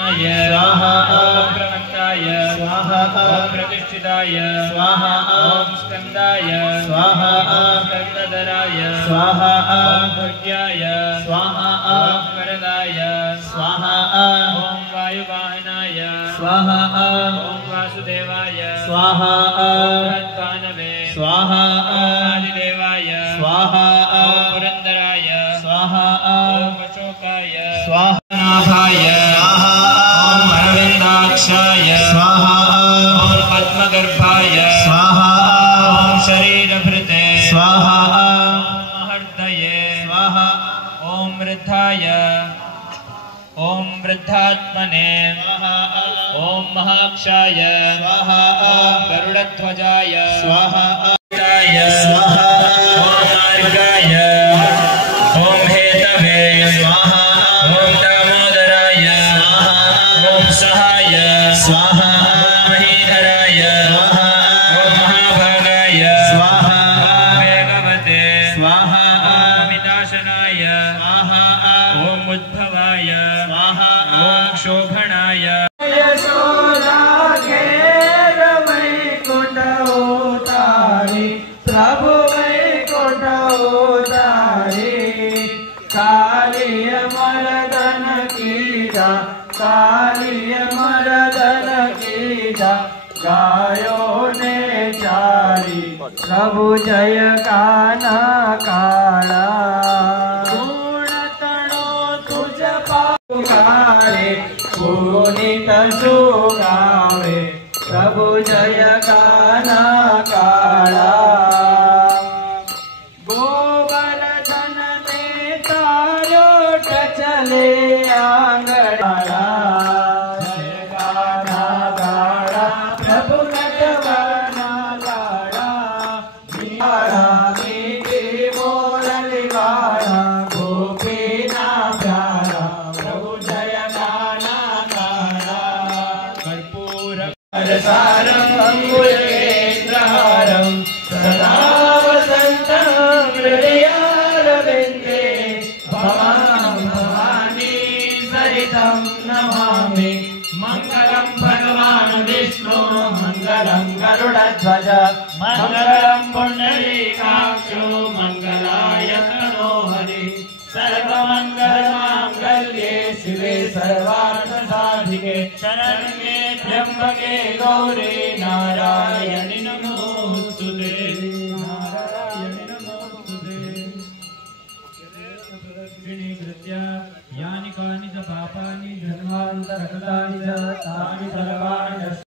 स्वाहा ओम प्रवक्ताय स्वाहा ओम प्रतिष्ठिताय स्वाहा ओम स्कंदाय स्वाहा ओम स्कंदधराय स्वाहा ओम भुज्याय स्वाहा ओम वरदाय स्वाहा ओम वायुवाहनाय स्वाहा ओम वासुदेवाय स्वाहा ओम हत्वानवे स्वाहा ओम आदिदेवाय स्वाहा ओम पुरंदराय स्वाहा ओम अशोकाय स्वाहा नाभाय ओम अरविंदाक्षाय स्वाहा ओम पद्मगर्भाय स्वाहा ओम शरीरभृते स्वाहा ओम महर्दये स्वाहा ओम वृद्धाय ओम वृद्धात्मने स्वाहा ओम महाक्षाय स्वाहा ओम गरुड़ध्वजाय स्वाहा स्वाहा ओम मार्गाय ओम हेतवे स्वाहा ओम दामोदराय स्वाहा ओम सहाय स्वाहा ओम महीधराय स्वाहा ओम महाभागाय स्वाहा ओम वेगवते स्वाहा ओम अमिताशनाय स्वाहा ओम उद्भवाय स्वाहा ओम शोभनाय प्रभु वैकुंठ उतारे कालिय मर्दन कीजा कालिय मर्दन कीजा गायो ने चारी प्रभु जय काना काला गुण तणो तुझ पुकारे पुनीत सुगावे प्रभु जय काना काला गोवर्धन ने तारो टचले आंगड़ा जय काना काला प्रभु नटवरना लाड़ा निहारा मीठी मोरली वाला गोपीना प्यारा प्रभु जय काना काला कर्पूर सारं अंगुलेन्द्रहारं सदा वसन्तं हृदयारविन्दे भवानी सरितं नमामि मंगलं भगवान् विष्णु मंगलं गरुडध्वज मंगलं पुण्डरीकाक्षो मंगलाय तनो हरि सर्वमंगलमांगल्ये शिवे सर्वार्थसाधिके शरण्ये त्र्यंबके गौरी नारायणि नमोस्तुते नारायणि नमोस्तुते प्रदक्षिणी कृत्या यानि कानि च पापानि जन्मान्तरकृतानि च तानि सर्वाणि